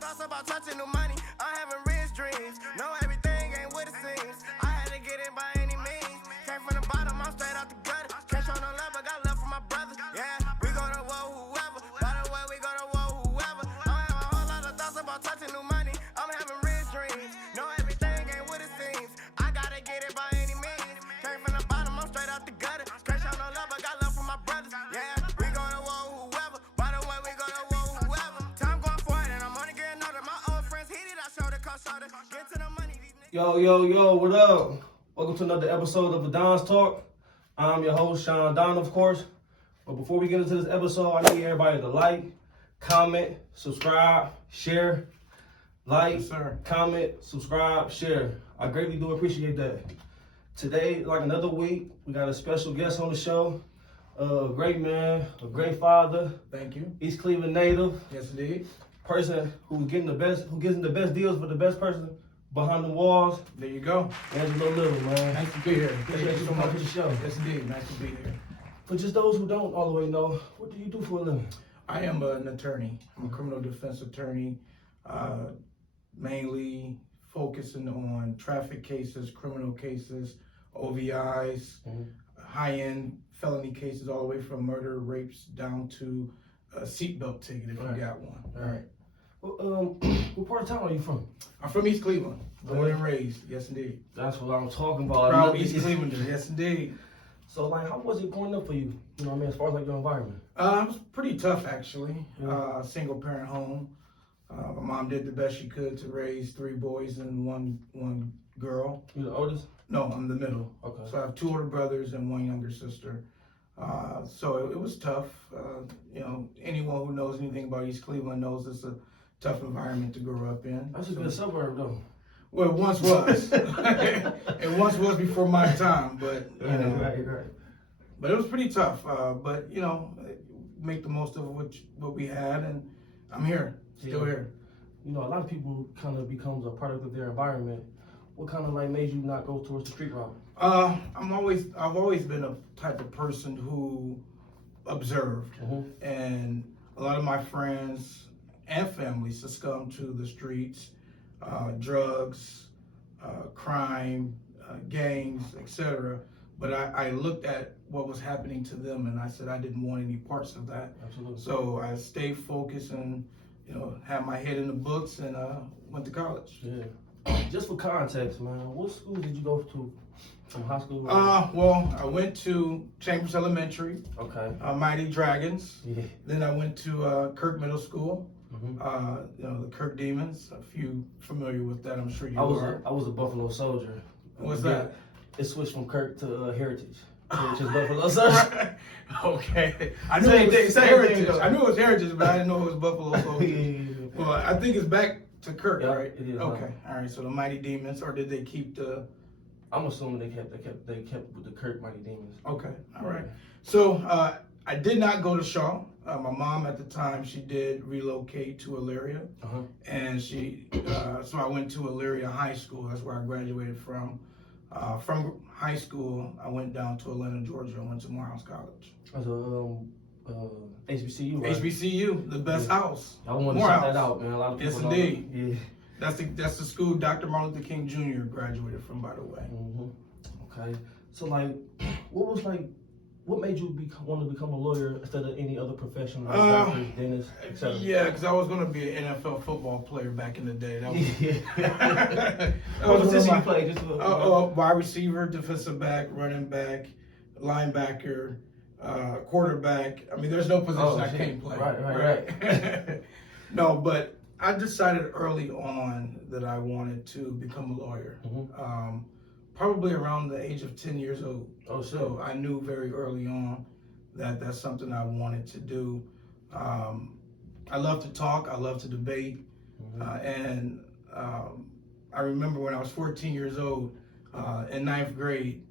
thoughts about touching new money. I'm having rich dreams. Know everything ain't what it seems. I had to get in by any means. Came from the bottom, I'm straight out the gutter. Can't show no love, but got love for my brothers. Yeah, we gonna war whoever. By the way, we gonna war whoever. I'm having a whole lot of thoughts about touching new money. I'm having rich dreams. Know everything ain't what it seems. I gotta get it by any means. Came from the bottom, I'm straight out the gutter. Can't show no love, but got love for my brothers. Yeah, we gonna war whoever. By the way, we gonna war whoever. Time going forward, and I'm only getting older. My old friends heated, I shoulder, cost shoulder. Get to the money. Yo, what up? Welcome to another episode of the Don's Talk. I'm your host, ShawnDon, of course. But before we get into this episode, I need everybody to like, comment, subscribe, share. Like, comment, subscribe, share. I greatly do appreciate that. Today, like another week, we got a special guest on the show. A great man, a great father. Thank you. East Cleveland native. Yes, indeed. Person who gives the best deals for the best person behind the walls. There you go. Angelo Little, man. Nice to be here. Appreciate you so much for the show. Yes, indeed. Nice to be here. For just those who don't all the way know, what do you do for a living? I am an attorney. I'm a criminal defense attorney, mainly focusing on traffic cases, criminal cases, OVIs, high-end felony cases, all the way from murder, rapes, down to a seatbelt ticket if you got one. All right. What part of town are you from? I'm from East Cleveland, born and raised. Yes, indeed. That's what I'm talking about. Proud East Clevelander. Yes, indeed. So, like, how was it growing up for you? You know what I mean, as far as, like, your environment? It was pretty tough, actually. Single parent home. My mom did the best she could to raise 3 boys and one girl. You the oldest? No, I'm the middle. Okay. So I have 2 older brothers and 1 younger sister. So it was tough. You know, anyone who knows anything about East Cleveland knows it's a tough environment to grow up in. That's a good suburb, though. Well, it once was. It once was before my time, but you know. Right. But it was pretty tough. But you know, make the most of what we had, and I'm here, still here. You know, a lot of people kind of becomes a product of their environment. What kind of like made you not go towards the street route? I've always been a type of person who observed, and a lot of my friends and family succumbed to the streets, drugs, crime, gangs, etc. But I looked at what was happening to them, and I said I didn't want any parts of that. Absolutely. So I stayed focused and, you know, had my head in the books and went to college. Yeah. Just for context, man, what schools did you go to from high school? Well, I went to Chambers Elementary. Okay. Mighty Dragons. Yeah. Then I went to Kirk Middle School. You know, the Kirk Demons. A few familiar with that, I'm sure you are. I was a Buffalo Soldier. What's that? It switched from Kirk to Heritage. Which is Buffalo Soldier. Okay. I knew it was Heritage. I knew it was Heritage, but I didn't know it was Buffalo Soldier. Yeah. Well, I think it's back to Kirk, Yep, right? it is. Okay. All right. So the Mighty Demons, or did they keep the? I'm assuming they kept with the Kirk Mighty Demons. Okay. All right. So I did not go to Shaw. My mom at the time, she did relocate to Elyria, and so I went to Elyria High School. That's where I graduated from. From high school, I went down to Atlanta, Georgia. I went to Morehouse College. As a HBCU, right? HBCU, the best house. I want to shout that out, man. A lot of people. Yes, know indeed. Yeah. That's the school Dr. Martin Luther King Jr. graduated from, by the way. Okay. So, like, what made you want to become a lawyer instead of any other profession, like doctors, dentists, etc.? Yeah, because I was going to be an NFL football player back in the day. That was, What position you played? Wide receiver, defensive back, running back, linebacker, quarterback. I mean, there's no position I can't play. Right. No, but I decided early on that I wanted to become a lawyer. Probably around the age of 10 years old. So I knew very early on that that's something I wanted to do. I love to talk. I love to debate. And I remember when I was 14 years old, in 9th grade,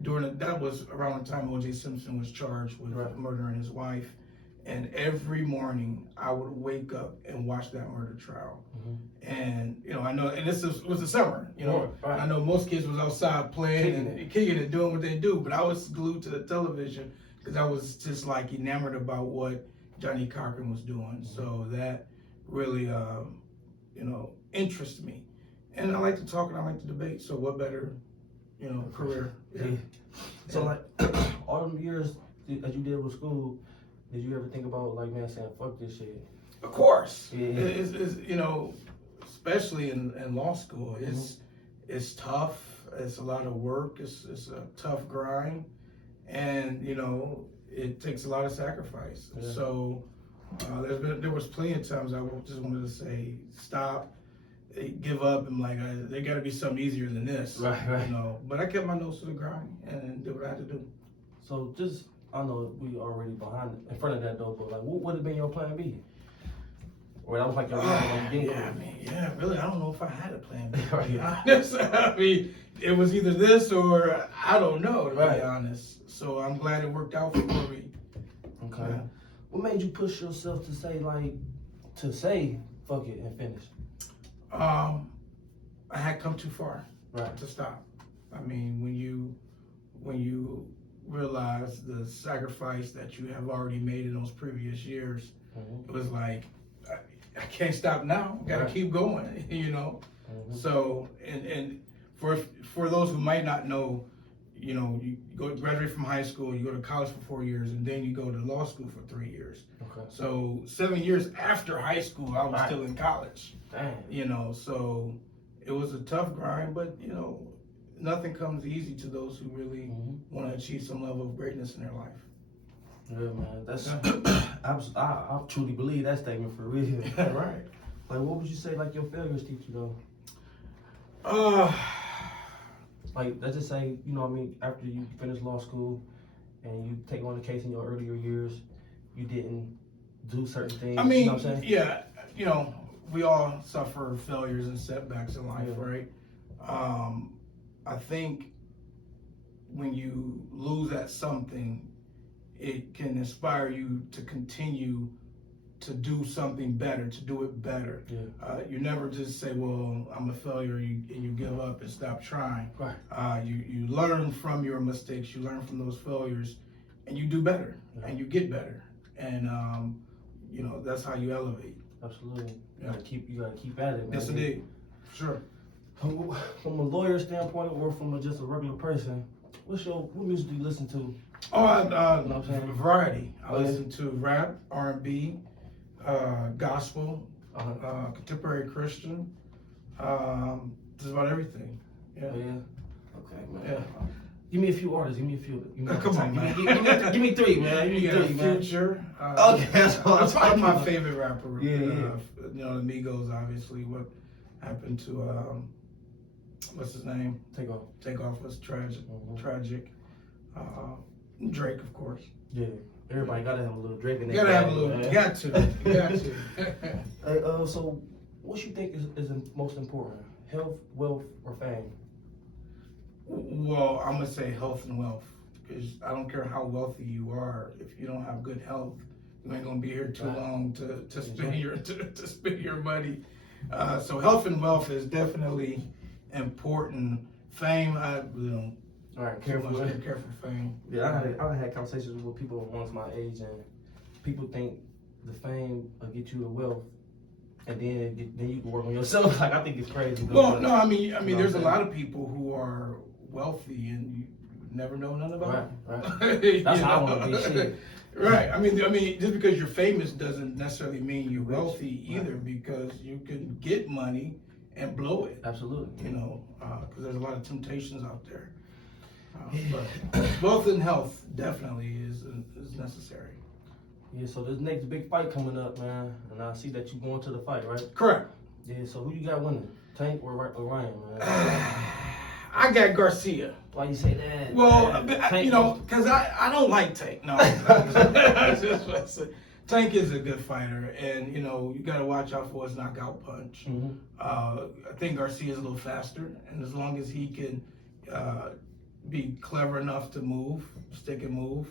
that was around the time O.J. Simpson was charged with murdering his wife. And every morning I would wake up and watch that murder trial. And, you know, I know, and this was the summer, you know, I know most kids was outside playing and kicking and doing what they do, but I was glued to the television because I was just like enamored about what Johnny Cochran was doing. So that really interest me. And I like to talk and I like to debate. So what better, career? Yeah. So like all them years that you did with school, did you ever think about like, man, saying fuck this shit? Of course. Yeah. It's especially in law school, it's tough. It's a lot of work. It's a tough grind, and it takes a lot of sacrifice. Yeah. So there was plenty of times I just wanted to say stop, give up, and like there got to be something easier than this. Right. But I kept my nose to the grind and did what I had to do. So I know we already in front of that though, but like, what would have been your plan B? Or that was like your Really, I don't know if I had a plan B. Right. To be honest. I mean, it was either this or I don't know, to be honest. So I'm glad it worked out for me. Okay. Yeah. What made you push yourself to say fuck it and finish? I had come too far Right. to stop. I mean, when you realize the sacrifice that you have already made in those previous years, it was like, I can't stop now. Got to keep going, So, and for those who might not know, you graduate from high school, you go to college for 4 years, and then you go to law school for 3 years. Okay. So 7 years after high school, I was still in college. Damn. So it was a tough grind, but nothing comes easy to those who really want to achieve some level of greatness in their life. Yeah, man. That's I truly believe that statement for real. Right. Like, what would you say like your failures teach you though? Like, let's just say, after you finish law school and you take on a case in your earlier years, you didn't do certain things. I mean, you know what I'm saying? yeah, we all suffer failures and setbacks in life, right? I think when you lose at something, it can inspire you to continue to do something better, to do it better. Yeah. You never just say, well, I'm a failure, and you give up and stop trying. Right. You learn from your mistakes, you learn from those failures, and you do better, and you get better. And, that's how you elevate. Absolutely. You gotta keep at it, man. Yes, indeed. Sure. From a lawyer standpoint or from just a regular person, what music do you listen to? Variety. I listen to rap, R&B, gospel, contemporary Christian, just about everything. Yeah. Oh, yeah. Okay, man. Yeah. Give me a few artists. Give me a few. Come on, man. Give me three, man. Give me three, man. Future. Okay, that's what I'm talking my about. favorite rapper. Yeah. The Migos, obviously. What happened to what's his name? Takeoff was tragic. Tragic. Drake, of course. Yeah. Everybody gotta have a little Drake in there. Gotta have a little. You got to. So, what you think is most important? Health, wealth, or fame? Well, I'm gonna say health and wealth, because I don't care how wealthy you are. If you don't have good health, you ain't gonna be here too long to spend your money. So health and wealth is definitely important. Fame, I really don't. All right, careful fame. Yeah, I had conversations with people once my age, and people think the fame will get you the wealth, and then you can work on yourself. Like, I think it's crazy. Well, no, I mean, there's a lot of people who are wealthy and you never know none about. Right. That's how I want to be. Shit. Right. I mean, just because you're famous doesn't necessarily mean you're wealthy either, because you can get money and blow it. Absolutely. Because there's a lot of temptations out there. But wealth and health definitely is necessary. Yeah, so this next big fight coming up, man, and I see that you going to the fight, right? Correct. Yeah, so who you got winning? Tank or Ryan, man? I got Garcia. Why you say that? Well, because I don't like Tank. No. Tank is a good fighter, and you got to watch out for his knockout punch. Mm-hmm. I think Garcia is a little faster, and as long as he can be clever enough to stick and move,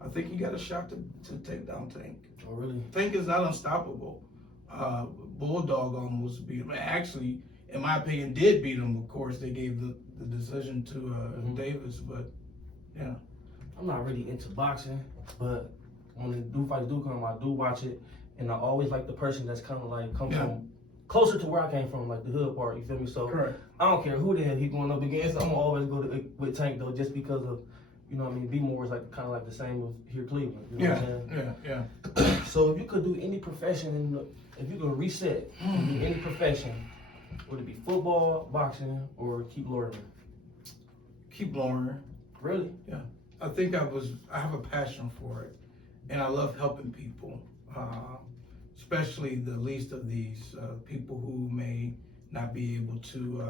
I think he got a shot to take down Tank. Oh, really? Tank is not unstoppable. Bulldog almost beat him. Actually, in my opinion, did beat him. Of course, they gave the decision to Davis, but yeah. I'm not really into boxing, but when the fights do come, I do watch it, and I always like the person that's kind of like come closer to where I came from, like the hood part. You feel me? So Correct. I don't care who the hell he going up against. I'm gonna always go with Tank though, just because of, you know what I mean. B-more is like kind of like the same with here Cleveland. You know what I'm saying? Yeah. So if you could do any profession, if you could reset and do any profession, would it be football, boxing, or keep lawyering? Keep lawyering. Really? Yeah. I think I have a passion for it, and I love helping people, especially the least of these people who may not be able to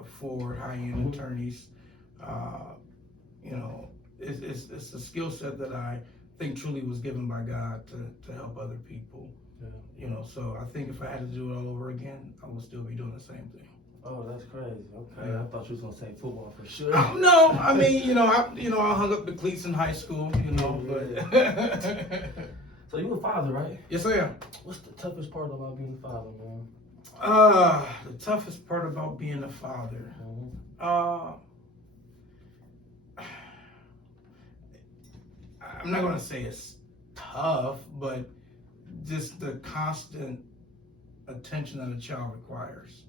afford high-end attorneys. You know, it's a skill set that I think truly was given by God to help other people. Yeah. You know, so I think if I had to do it all over again, I would still be doing the same thing. Oh, that's crazy. Okay, Yeah. I thought you was gonna say football for sure. No, I mean, I hung up the cleats in high school, but. So you a father, right? Yes, I am. What's the toughest part about being a father, man? The toughest part about being a father. I'm not gonna say it's tough, but just the constant attention that a child requires.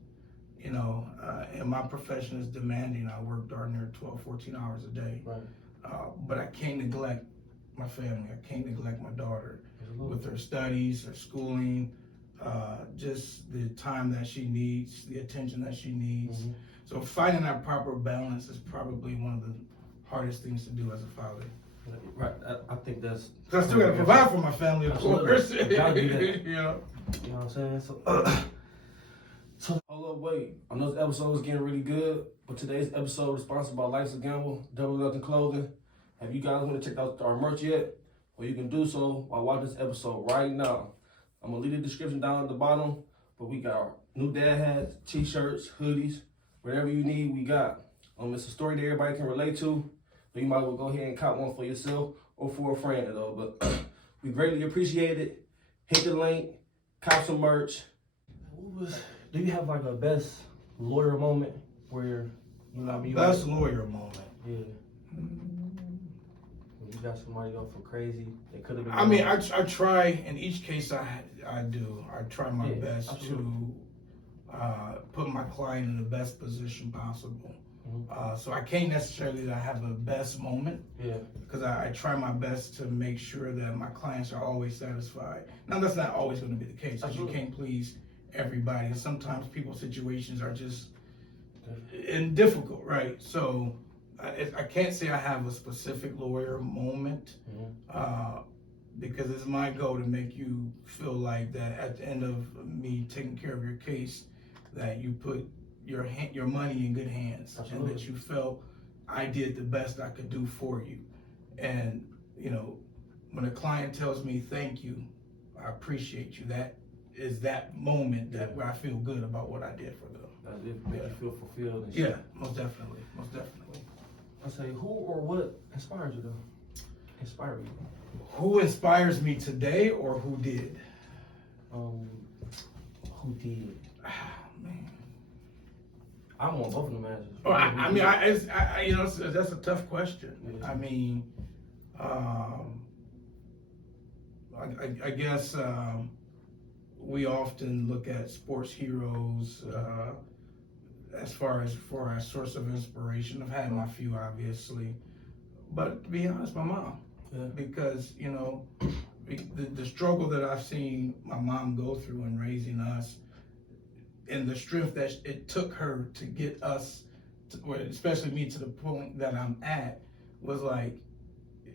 You know, and my profession is demanding. I work darn near 12, 14 hours a day. Right. But I can't neglect my family. I can't neglect my daughter with her studies, her schooling, just the time that she needs, the attention that she needs. Mm-hmm. So finding that proper balance is probably one of the hardest things to do as a father. Right. I think that's. Because I still got to provide for my family, of course. You gotta do that. Yeah. You know what I'm saying? So hold up, wait. I know this episode is getting really good, but today's episode is sponsored by Life's a Gamble, Double Nothing Clothing. Have you guys want to check out our merch yet? Well, you can do so while watching this episode right now. I'm going to leave the description down at the bottom, but we got our new dad hats, t-shirts, hoodies, whatever you need, we got. It's a story that everybody can relate to, so you might as well go ahead and cop one for yourself or for a friend, though. But we greatly appreciate it. Hit the link, cop some merch. Do you have like a best lawyer moment where, you know what I mean? Best lawyer moment. Yeah. When you got somebody going for crazy, they could have been. I mean, I try, in each case I do. I try my best absolutely. to put my client in the best position possible. Mm-hmm. So I can't necessarily have a best moment. Yeah. Because I try my best to make sure that my clients are always satisfied. Now, that's not always going to be the case, because you can't please everybody, and sometimes people's situations are just difficult, right? So I can't say I have a specific lawyer moment, because it's my goal to make you feel like that at the end of me taking care of your case, that you put your money in good hands. Absolutely. And that you felt I did the best I could do for you. And you know, when a client tells me thank you, I appreciate you, that is that moment where I feel good about what I did for them. It makes you feel fulfilled and shit. Yeah, most definitely. I say, who or what inspires you though? Inspire you. Who inspires me today, or who did? Who did? Man. I want both of them answers. Oh, you know, that's a tough question. Yeah. I mean, I guess we often look at sports heroes as far as for a source of inspiration. I've had my few, obviously, but to be honest, my mom, because you know, the struggle that I've seen my mom go through in raising us, and the strength that it took her to get us, especially me, to the point that I'm at, was like,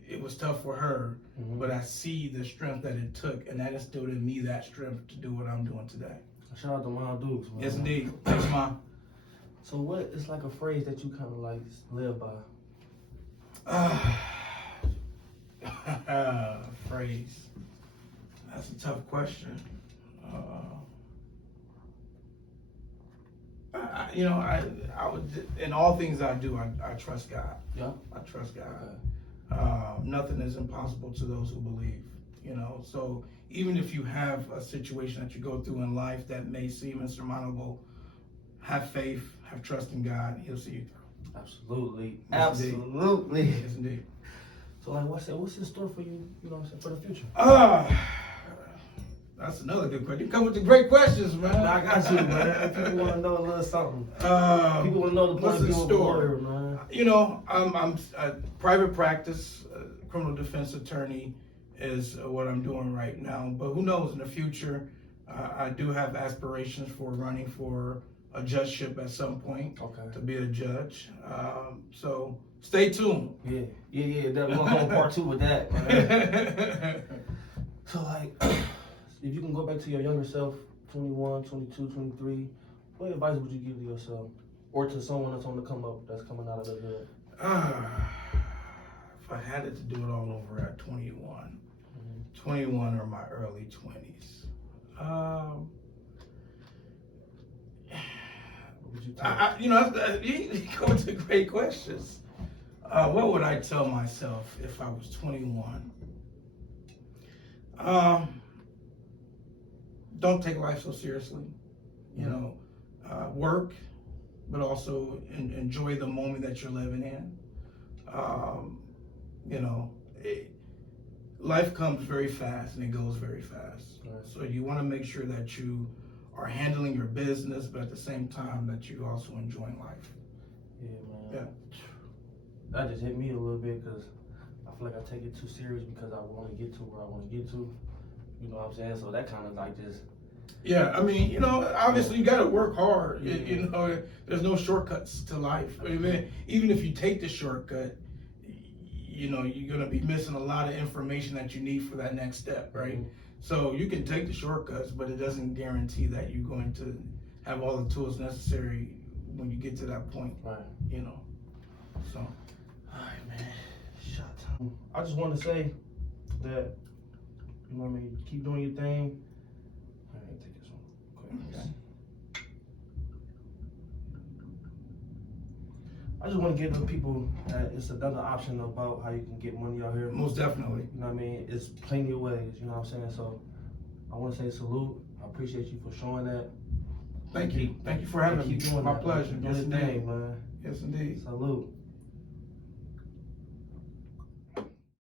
it was tough for her, but I see the strength that it took, and that instilled in me that strength to do what I'm doing today. Shout out to Mom Dukes, man. Yes, indeed. Thanks, Mom. So what is like a phrase that you kind of like live by? Phrase. That's a tough question. I would, in all things I do, I trust God. Yeah. I trust God. Okay. Nothing is impossible to those who believe, you know. So even if you have a situation that you go through in life that may seem insurmountable, have faith, have trust in God. He'll see you through. Absolutely. Yes, absolutely. Indeed. Yes, indeed. So like, what's in store for you? You know what I'm saying, for the future? That's another good question. You come with the great questions, man. I got you, man. People want to know a little something. People want to know the point what's of in view of a store? lawyer, man. You know, I'm a private practice, criminal defense attorney is what I'm doing right now. But who knows, in the future, I do have aspirations for running for a judgeship at some point. Okay. To be a judge. So stay tuned. Yeah. We're going to go part 2 with that, man. So, like, if you can go back to your younger self, 21, 22, 23, what advice would you give to yourself? Or to someone that's on the come up, that's coming out of the hood? If I had it to do it all over at 21, 21 or my early 20s. You go to great questions. What would I tell myself if I was 21? Don't take life so seriously. You know, work, but also enjoy the moment that you're living in. You know, life comes very fast and it goes very fast. Right. So you want to make sure that you are handling your business, but at the same time that you also enjoying life. Yeah, man. Yeah. That just hit me a little bit because I feel like I take it too serious because I want to get to where I want to get to. You know what I'm saying? So that kind of like just. Yeah, I mean, you know, obviously you got to work hard. Yeah. You know, there's no shortcuts to life. I mean, even if you take the shortcut, you know, you're going to be missing a lot of information that you need for that next step, right? Mm-hmm. So you can take the shortcuts, but it doesn't guarantee that you're going to have all the tools necessary when you get to that point, right? You know, so. All right, man. Shot time. I just want to say that, you know what I mean, keep doing your thing. All right, take this one. Okay. I just want to give the people that it's another option about how you can get money out here. Most definitely. You know what I mean? It's plenty of ways, you know what I'm saying? So I want to say salute. I appreciate you for showing that. Thank you. Thank you for having me. Keep doing My that, pleasure. Yes, Yes, indeed. man. Yes, indeed. Salute.